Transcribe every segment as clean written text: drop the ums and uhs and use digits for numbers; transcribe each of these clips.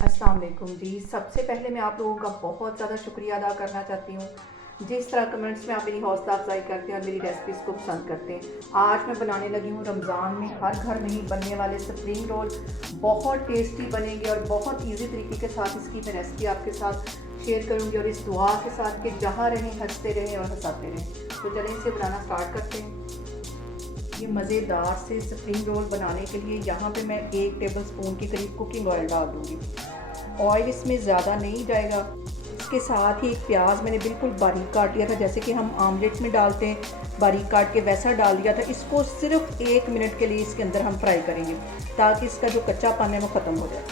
अस्सलाम वालेकुम जी। सबसे पहले मैं आप लोगों का बहुत ज़्यादा शुक्रिया अदा करना चाहती हूँ, जिस तरह कमेंट्स में आप मेरी हौसला अफजाई करते हैं और मेरी रेसिपीज़ को पसंद करते हैं। आज मैं बनाने लगी हूँ रमज़ान में हर घर में ही बनने वाले स्प्रिंग रोल। बहुत टेस्टी बनेंगे और बहुत ईजी तरीके के साथ इसकी मैं रेसिपी आपके साथ शेयर करूँगी, और इस दुआ के साथ कि जहाँ रहें हंसते रहें और हंसाते रहें। तो चलें इसे बनाना स्टार्ट करते हैं। ये मज़ेदार से स्प्रिंग रोल बनाने के लिए यहाँ पे मैं 1 टेबल स्पून के करीब कुकिंग ऑयल डाल दूँगी। ऑयल इसमें ज़्यादा नहीं जाएगा। इसके साथ ही एक प्याज मैंने बिल्कुल बारीक काट लिया था, जैसे कि हम आमलेट में डालते हैं बारीक काट के, वैसा डाल दिया था। इसको सिर्फ 1 मिनट के लिए इसके अंदर हम फ्राई करेंगे ताकि इसका जो कच्चापन है वो ख़त्म हो जाए।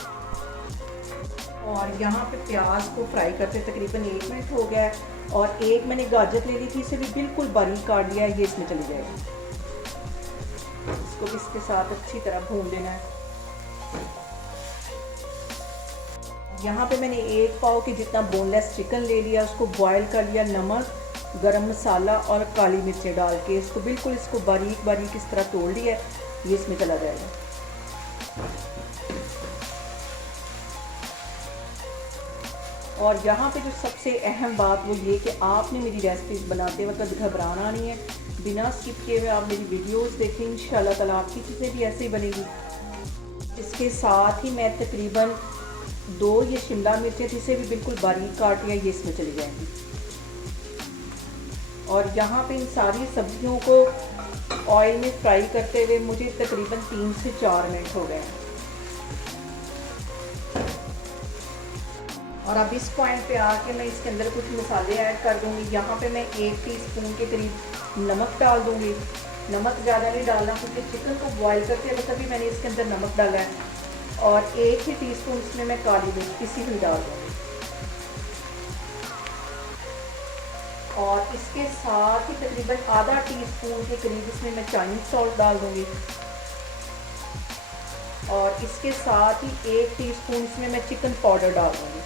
और यहाँ पे प्याज को फ्राई करते तकरीबन 1 मिनट हो गया है। और एक मैंने गाजर ले ली थी, इसे भी बिल्कुल बारीक काट लिया है, ये इसमें चली जाएगी। इसको भी इसके साथ अच्छी तरह भून देना है। यहाँ पे मैंने 1 पाव के जितना बोनलेस चिकन ले लिया, उसको बॉयल कर लिया नमक, गरम मसाला और काली मिर्चें डाल के। इसको बारीक बारीक इस तरह तोड़ लिया, ये इसमें चला जाएगा। और यहाँ पे जो सबसे अहम बात वो ये कि आपने मेरी रेसिपीज़ बनाते वक्त घबराना नहीं है। बिना स्किप किए हुए आप मेरी वीडियोस देखें, इंशाल्लाह ताला आपकी चीज़ें भी ऐसे ही बनेगी। इसके साथ ही मैं तकरीबन 2 ये शिमला मिर्चें थी, इसे भी बिल्कुल बारीक काट लिया, ये इसमें चली जाएंगी। और यहाँ पे इन सारी सब्जियों को ऑयल में फ्राई करते हुए मुझे तकरीबन 3 से 4 मिनट हो गए हैं। और अब इस पॉइंट पे आके मैं इसके अंदर कुछ मसाले ऐड कर दूँगी। यहाँ पे मैं 1 टीस्पून के करीब नमक डाल दूँगी। नमक ज़्यादा नहीं डालना क्योंकि चिकन को बॉयल करते हैं तभी मैंने इसके अंदर नमक डाला है। और 1 ही टीस्पून इसमें मैं काली मिर्च पिसी हुई डाल दूँगी। और इसके साथ ही तकरीबन आधा टीस्पून के करीब इसमें मैं चाइनीज़ सॉल्ट डाल दूँगी। और इसके साथ ही 1 टीस्पून इसमें मैं चिकन पाउडर डाल दूँगी।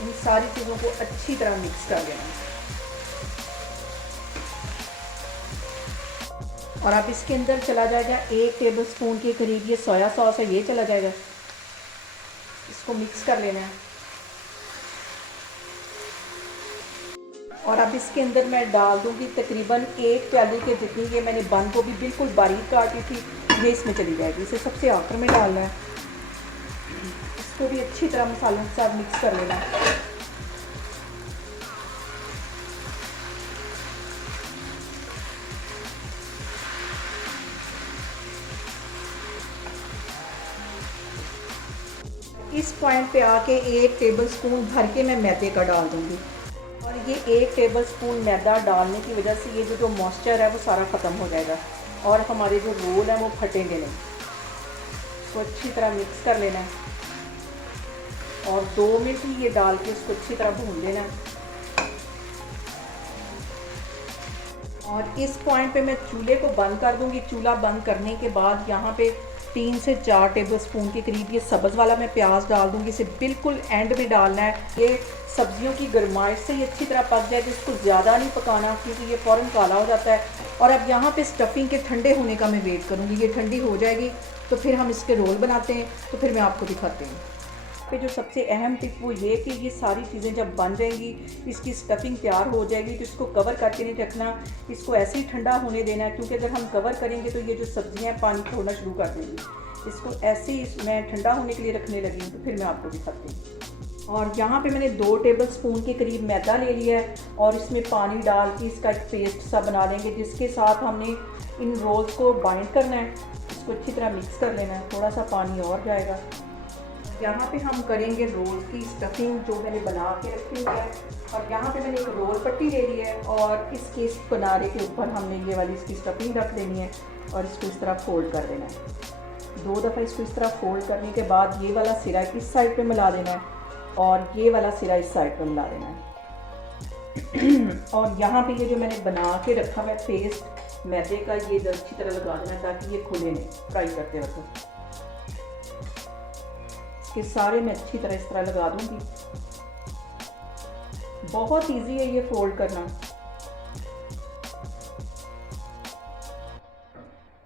इन सारी चीज़ों को अच्छी तरह मिक्स कर लेना। और अब इसके अंदर चला जाएगा 1 टेबल स्पून के करीब ये सोया सॉस है, ये चला जाएगा। इसको मिक्स कर लेना है। और अब इसके अंदर मैं डाल दूंगी तकरीबन 1 प्याली के जितनी, ये मैंने बंद गोभी बिल्कुल बारीक काटी थी, ये इसमें चली जाएगी। इसे सबसे आखिर में डालना है। इसको भी अच्छी तरह मसालों के साथ मिक्स कर लेना है। इस पॉइंट पे आके 1 टेबल स्पून भर के मैं मैदे का डाल दूंगी। और ये 1 टेबल स्पून मैदा डालने की वजह से ये जो मॉइस्चर है वो सारा ख़त्म हो जाएगा और हमारे जो रोल हैं वो फटेंगे नहीं। इसको अच्छी तरह मिक्स कर लेना है और 2 मिनट ही ये डाल के इसको अच्छी तरह भून लेना है। और इस पॉइंट पे मैं चूल्हे को बंद कर दूंगी। चूल्हा बंद करने के बाद यहाँ पे 3 से 4 टेबल स्पून के करीब ये सब्ज़ वाला मैं प्याज डाल दूंगी। इसे बिल्कुल एंड में डालना है। ये सब्जियों की गर्माइश से ये अच्छी तरह पक जाएगी, इसको ज़्यादा नहीं पकाना क्योंकि ये फ़ौरन काला हो जाता है। और अब यहाँ पे स्टफिंग के ठंडे होने का मैं वेट करूँगी। ये ठंडी हो जाएगी तो फिर हम इसके रोल बनाते हैं, तो फिर मैं आपको दिखाती हूँ। पे जो सबसे अहम टिप वो ये कि ये सारी चीज़ें जब बन जाएंगी, इसकी स्टफिंग तैयार हो जाएगी, तो इसको कवर करके नहीं रखना, इसको ऐसे ही ठंडा होने देना है। क्योंकि अगर हम कवर करेंगे तो ये जो सब्जियां पानी छोड़ना शुरू कर देंगी। इसको ऐसे ही मैं ठंडा होने के लिए रखने लगी हूँ, तो फिर मैं आपको दिखाती हूँ। और यहाँ पे मैंने 2 टेबल स्पून के करीब मैदा ले लिया है और इसमें पानी डाल के इसका एक पेस्ट सा बना लेंगे, जिसके साथ हमने इन रोल्स को बाइंड करना है। इसको अच्छी तरह मिक्स कर लेना है। थोड़ा सा पानी और जाएगा। यहाँ पे हम करेंगे रोल की स्टफिंग जो मैंने बना के रखी हुई है। और यहाँ पे मैंने एक रोल पट्टी ले ली है और इसके इस किनारे के ऊपर हमने ये वाली इसकी स्टफिंग रख देनी है और इसको इस तरह फोल्ड कर देना है। 2 दफ़ा इसको इस तरह फोल्ड करने के बाद ये वाला सिरा इस साइड पे मिला देना है और ये वाला सिरा इस साइड पे मिला देना है। और यहाँ पे ये जो मैंने बना के रखा हुआ है पेस्ट मैदे का, ये अच्छी तरह लगा देना है ताकि ये खुले नहीं फ्राई करते वक्त। इसके सारे मैं अच्छी तरह इस तरह लगा दूंगी। बहुत इजी है ये फोल्ड करना।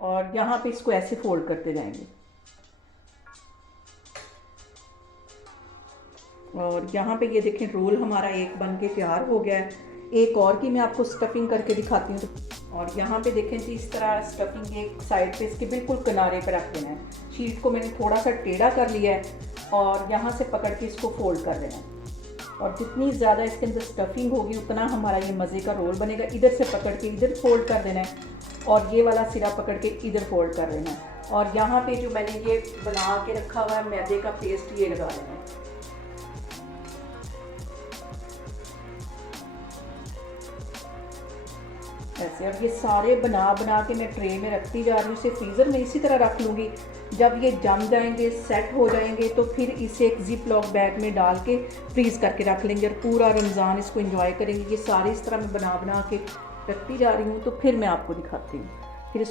और यहाँ पे इसको ऐसे फोल्ड करते जाएंगे। और यहाँ पे ये देखें रोल हमारा एक बन के तैयार हो गया है। एक और की मैं आपको स्टफिंग करके दिखाती हूँ। और यहाँ पे देखें जी, इस तरह स्टफिंग एक साइड पे इसके बिल्कुल किनारे पे रख देना है। शीट को मैंने थोड़ा सा टेढ़ा कर लिया है और यहाँ से पकड़ के इसको फोल्ड कर देना है। और जितनी ज़्यादा इसके अंदर स्टफिंग होगी उतना हमारा ये मज़े का रोल बनेगा। इधर से पकड़ के इधर फोल्ड कर देना है और ये वाला सिरा पकड़ के इधर फोल्ड कर देना है। और यहाँ पे जो मैंने ये बना के रखा हुआ है मैदे का पेस्ट, ये लगा देना है। ऐसे अब ये सारे बना बना के मैं ट्रे में रखती जा रही हूँ। इसे फ्रीज़र में इसी तरह रख लूँगी। जब ये जम जाएंगे, सेट हो जाएंगे, तो फिर इसे एक जिप लॉक बैग में डाल के फ्रीज़ करके रख लेंगे और पूरा रमज़ान इसको एंजॉय करेंगे। ये सारे इस तरह मैं बना बना के रखती जा रही हूँ, तो फिर मैं आपको दिखाती हूँ फिर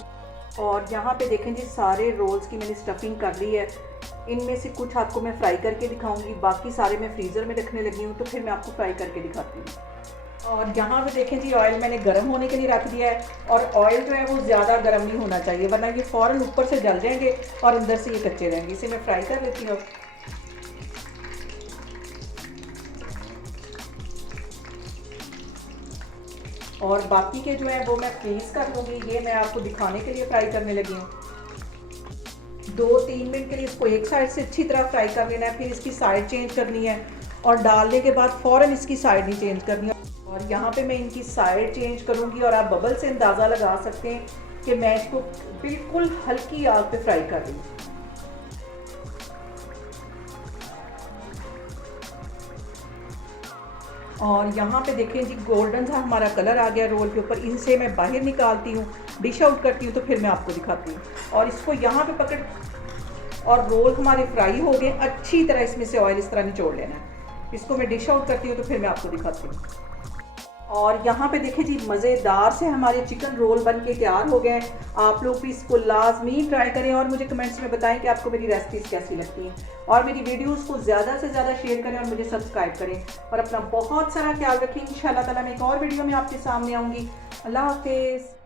और यहाँ पे देखें जी, सारे रोल्स की मैंने स्टफिंग कर ली है। इनमें से कुछ आपको मैं फ्राई करके दिखाऊंगी, बाकी सारे मैं फ्रीज़र में रखने लगी हूँ, तो फिर मैं आपको फ्राई करके दिखाती हूँ। और यहाँ पे देखें जी, ऑयल मैंने गर्म होने के लिए रख दिया है। और ऑयल जो है वो ज़्यादा गर्म नहीं होना चाहिए, वरना ये फ़ौरन ऊपर से जल जाएंगे और अंदर से ये कच्चे रहेंगे। इसे मैं फ्राई कर लेती हूँ। और बाकी के जो है वो मैं फ्रीज़ कर लूँगी। ये मैं आपको दिखाने के लिए फ्राई करने लगी हूँ। 2-3 मिनट के लिए इसको एक साइड से अच्छी तरह फ्राई कर लेना है, फिर इसकी साइड चेंज करनी है और डालने के बाद फ़ौरन इसकी साइड नहीं चेंज करनी है। और यहाँ पे मैं इनकी साइड चेंज करूँगी और आप बबल से अंदाज़ा लगा सकते हैं कि मैं इसको बिल्कुल हल्की आग पे फ्राई कर रही हूँ। और यहाँ पे देखें जी, गोल्डन सा हमारा कलर आ गया रोल के ऊपर। इनसे मैं बाहर निकालती हूँ, डिश आउट करती हूँ, तो फिर मैं आपको दिखाती हूँ। और इसको यहाँ पे पकड़ और रोल हमारे फ्राई हो गए अच्छी तरह। इसमें से ऑयल इस तरह निचोड़ लेना है। इसको मैं डिश आउट करती हूँ, तो फिर मैं आपको दिखाती हूँ। और यहाँ पे देखें जी, मज़ेदार से हमारे चिकन रोल बन के तैयार हो गए हैं। आप लोग भी इसको लाजमी ट्राई करें और मुझे कमेंट्स में बताएं कि आपको मेरी रेसिपीज़ कैसी लगती हैं। और मेरी वीडियोस को ज़्यादा से ज़्यादा शेयर करें और मुझे सब्सक्राइब करें। और अपना बहुत सारा ख्याल रखें। इंशाल्लाह ताला मैं एक और वीडियो में आपके सामने आऊँगी। अल्लाह हाफिज़।